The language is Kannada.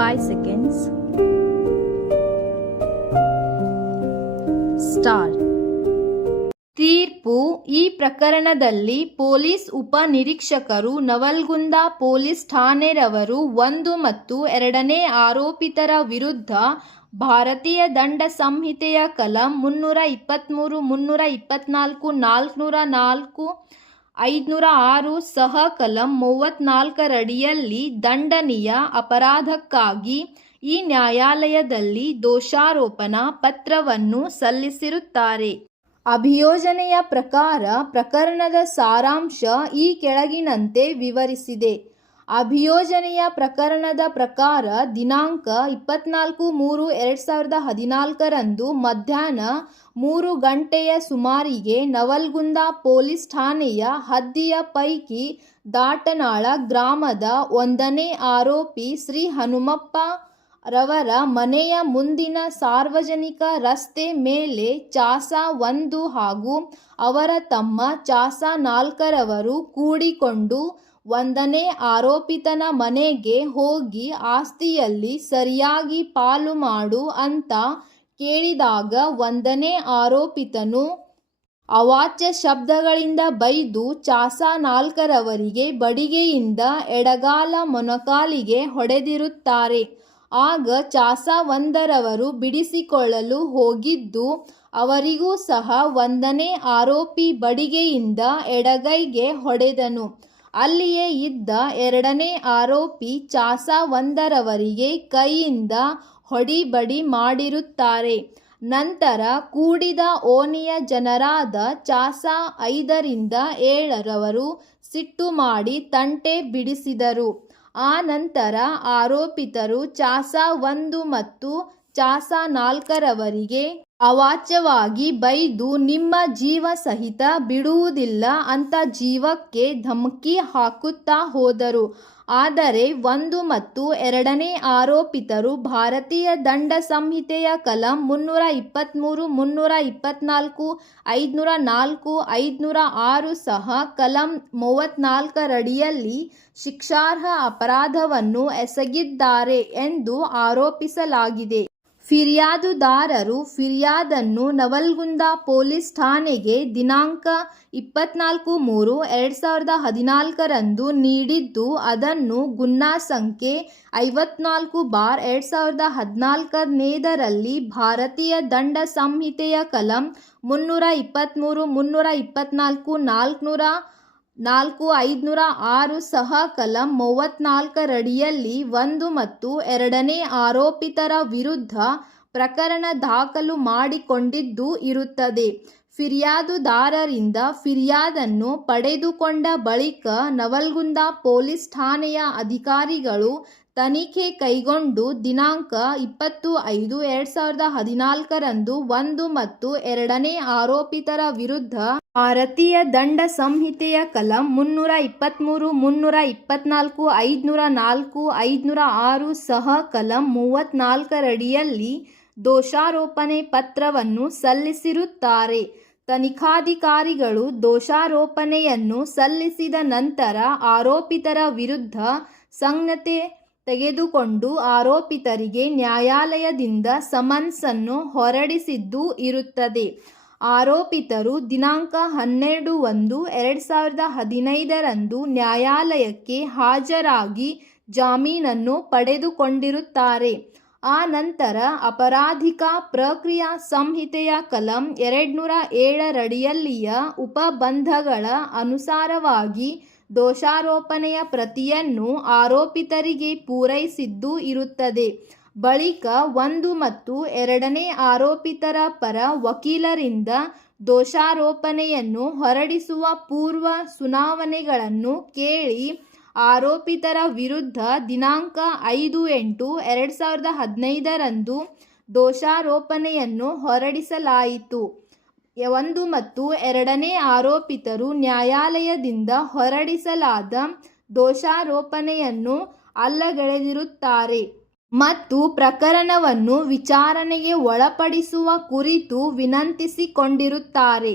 5 seconds. Start. ತೀರ್ಪು. ಈ ಪ್ರಕರಣದಲ್ಲಿ ಪೊಲೀಸ್ ಉಪ ನಿರೀಕ್ಷಕರು ನವಲ್ಗುಂದ ಪೊಲೀಸ್ ಠಾಣೆರವರು 1 ಮತ್ತು 2ನೇ ಆರೋಪಿತರ ವಿರುದ್ಧ ಭಾರತೀಯ ದಂಡ ಸಂಹಿತೆಯ ಕಲಂ 323, 324, 404, 506 ಸಹ ಕಲಂ 34ರಡಿಯಲ್ಲಿ ದಂಡನೀಯ ಅಪರಾಧಕ್ಕಾಗಿ ಈ ನ್ಯಾಯಾಲಯದಲ್ಲಿ ದೋಷಾರೋಪಣಾ ಪತ್ರವನ್ನು ಸಲ್ಲಿಸಿರುತ್ತಾರೆ. ಅಭಿಯೋಜನೆಯ ಪ್ರಕಾರ ಪ್ರಕರಣದ ಸಾರಾಂಶ ಈ ಕೆಳಗಿನಂತೆ ವಿವರಿಸಿದೆ. ಅಭಿಯೋಜನೆಯ ಪ್ರಕರಣದ ಪ್ರಕಾರ ದಿನಾಂಕ 24/3/2014 ಮಧ್ಯಾಹ್ನ 3 ಗಂಟೆಯ ಸುಮಾರಿಗೆ ನವಲ್ಗುಂದ ಪೊಲೀಸ್ ಠಾಣೆಯ ಹದ್ದಿಯ ಪೈಕಿ ದಾಟನಾಳ ಗ್ರಾಮದ 1ನೇ ಆರೋಪಿ ಶ್ರೀ ಹನುಮಪ್ಪ ರವರ ಮನೆಯ ಮುಂದಿನ ಸಾರ್ವಜನಿಕ ರಸ್ತೆ ಮೇಲೆ ಚಾಸಾ 1 ಹಾಗೂ ಅವರ ತಮ್ಮ ಚಾಸಾ 4ರವರು ಕೂಡಿಕೊಂಡು 1ನೇ ಆರೋಪಿತನ ಮನೆಗೆ ಹೋಗಿ ಆಸ್ತಿಯಲ್ಲಿ ಸರಿಯಾಗಿ ಪಾಲು ಮಾಡು ಅಂತ ಕೇಳಿದಾಗ 1ನೇ ಆರೋಪಿತನು ಅವಾಚ್ಯ ಶಬ್ದಗಳಿಂದ ಬೈದು ಚಾಸಾ 4ರವರಿಗೆ ಬಡಿಗೆಯಿಂದ ಎಡಗಾಲ ಮೊಣಕಾಲಿಗೆ ಹೊಡೆದಿರುತ್ತಾರೆ. ಆಗ ಚಾಸಾ 1ರವರು ಬಿಡಿಸಿಕೊಳ್ಳಲು ಹೋಗಿದ್ದು ಅವರಿಗೂ ಸಹ 1ನೇ ಆರೋಪಿ ಬಡಿಗೆಯಿಂದ ಎಡಗೈಗೆ ಹೊಡೆದನು. ಅಲ್ಲಿಯೇ ಇದ್ದ 2ನೇ ಆರೋಪಿ ಚಾಸಾ 1ರವರಿಗೆ ಕೈಯಿಂದ ಹೊಡಿಬಡಿ ಮಾಡಿರುತ್ತಾರೆ. ನಂತರ ಕೂಡಿದ ಓಣಿಯ ಜನರಾದ ಚಾಸಾ 5ರಿಂದ 7ರವರು ಸಿಟ್ಟು ಮಾಡಿ ತಂಟೆ ಬಿಡಿಸಿದರು. ಆ ನಂತರ ಆರೋಪಿತರು ಚಾಸಾ 1 ಮತ್ತು ಚಾಸಾ 4ರವರಿಗೆ ಅವಾಚ್ಯವಾಗಿ ಬೈದು ನಿಮ್ಮ ಜೀವ ಸಹಿತ ಬಿಡುವುದಿಲ್ಲ ಅಂತ ಜೀವಕ್ಕೆ ಧಮಕಿ ಹಾಕುತ್ತಾ ಹೋದರು. ಆದರೆ 1 ಮತ್ತು 2ನೇ ಆರೋಪಿತರು ಭಾರತೀಯ ದಂಡ ಸಂಹಿತೆಯ ಕಲಂ 323, 324, 504, 506 ಸಹ ಕಲಂ 34ರಡಿಯಲ್ಲಿ ಶಿಕ್ಷಾರ್ಹ ಅಪರಾಧವನ್ನು ಎಸಗಿದ್ದಾರೆ ಎಂದು ಆರೋಪಿಸಲಾಗಿದೆ. ಫಿರ್ಯಾದುದಾರರು ಫಿರ್ಯಾದನ್ನು ನವಲ್ಗುಂದ ಪೊಲೀಸ್ ಠಾಣೆಗೆ ದಿನಾಂಕ 24/3/2014 ನೀಡಿದ್ದು ಅದನ್ನು ಗುನ್ನಾ ಸಂಖ್ಯೆ 54/2014ನೇದರಲ್ಲಿ ಭಾರತೀಯ ದಂಡ ಸಂಹಿತೆಯ ಕಲಂ 323, 324, 404, 506 ಸಹ ಕಲಂ 34ರಡಿಯಲ್ಲಿ 1 ಮತ್ತು 2ನೇ ಆರೋಪಿತರ ವಿರುದ್ಧ ಪ್ರಕರಣ ದಾಖಲು ಮಾಡಿಕೊಂಡಿದ್ದು ಇರುತ್ತದೆ. ಫಿರ್ಯಾದುದಾರರಿಂದ ಫಿರ್ಯಾದನ್ನು ಪಡೆದುಕೊಂಡ ಬಳಿಕ ನವಲ್ಗುಂದ ಪೊಲೀಸ್ ಠಾಣೆಯ ಅಧಿಕಾರಿಗಳು ತನಿಖೆ ಕೈಗೊಂಡು ದಿನಾಂಕ 20/5/2014 1 ಮತ್ತು 2ನೇ ಆರೋಪಿತರ ವಿರುದ್ಧ ಭಾರತೀಯ ದಂಡ ಸಂಹಿತೆಯ ಕಲಂ 323, 324, 504, 506 ಸಹ ಕಲಂ 34ರಡಿಯಲ್ಲಿ ದೋಷಾರೋಪಣೆ ಪತ್ರವನ್ನು ಸಲ್ಲಿಸಿರುತ್ತಾರೆ. ತನಿಖಾಧಿಕಾರಿಗಳು ದೋಷಾರೋಪಣೆಯನ್ನು ಸಲ್ಲಿಸಿದ ನಂತರ ಆರೋಪಿತರ ವಿರುದ್ಧ ಸಂಜ್ಞತೆ ತೆಗೆದುಕೊಂಡು ಆರೋಪಿತರಿಗೆ ನ್ಯಾಯಾಲಯದಿಂದ ಸಮನ್ಸನ್ನು ಹೊರಡಿಸಿದ್ದು ಇರುತ್ತದೆ. ಆರೋಪಿತರು ದಿನಾಂಕ 12/1/2015 ನ್ಯಾಯಾಲಯಕ್ಕೆ ಹಾಜರಾಗಿ ಜಾಮೀನನ್ನು ಪಡೆದುಕೊಂಡಿರುತ್ತಾರೆ. ಆ ನಂತರ ಅಪರಾಧಿಕ ಪ್ರಕ್ರಿಯಾ ಸಂಹಿತೆಯ ಕಲಂ 207ರಡಿಯಲ್ಲಿಯ ಉಪಬಂಧಗಳ ಅನುಸಾರವಾಗಿ ದೋಷಾರೋಪಣೆಯ ಪ್ರತಿಯನ್ನು ಆರೋಪಿತರಿಗೆ ಪೂರೈಸಿದ್ದು ಇರುತ್ತದೆ. ಬಳಿಕ 1 ಮತ್ತು 2ನೇ ಆರೋಪಿತರ ಪರ ವಕೀಲರಿಂದ ದೋಷಾರೋಪಣೆಯನ್ನು ಹೊರಡಿಸುವ ಪೂರ್ವ ಸುನಾವಣೆಗಳನ್ನು ಕೇಳಿ ಆರೋಪಿತರ ವಿರುದ್ಧ ದಿನಾಂಕ 5/8/2015 ದೋಷಾರೋಪಣೆಯನ್ನು ಹೊರಡಿಸಲಾಯಿತು. 1 ಮತ್ತು 2ನೇ ಆರೋಪಿತರು ನ್ಯಾಯಾಲಯದಿಂದ ಹೊರಡಿಸಲಾದ ದೋಷಾರೋಪಣೆಯನ್ನು ಅಲ್ಲಗಳೆದಿರುತ್ತಾರೆ ಮತ್ತು ಪ್ರಕರಣವನ್ನು ವಿಚಾರಣೆಗೆ ಒಳಪಡಿಸುವ ಕುರಿತು ವಿನಂತಿಸಿಕೊಂಡಿರುತ್ತಾರೆ.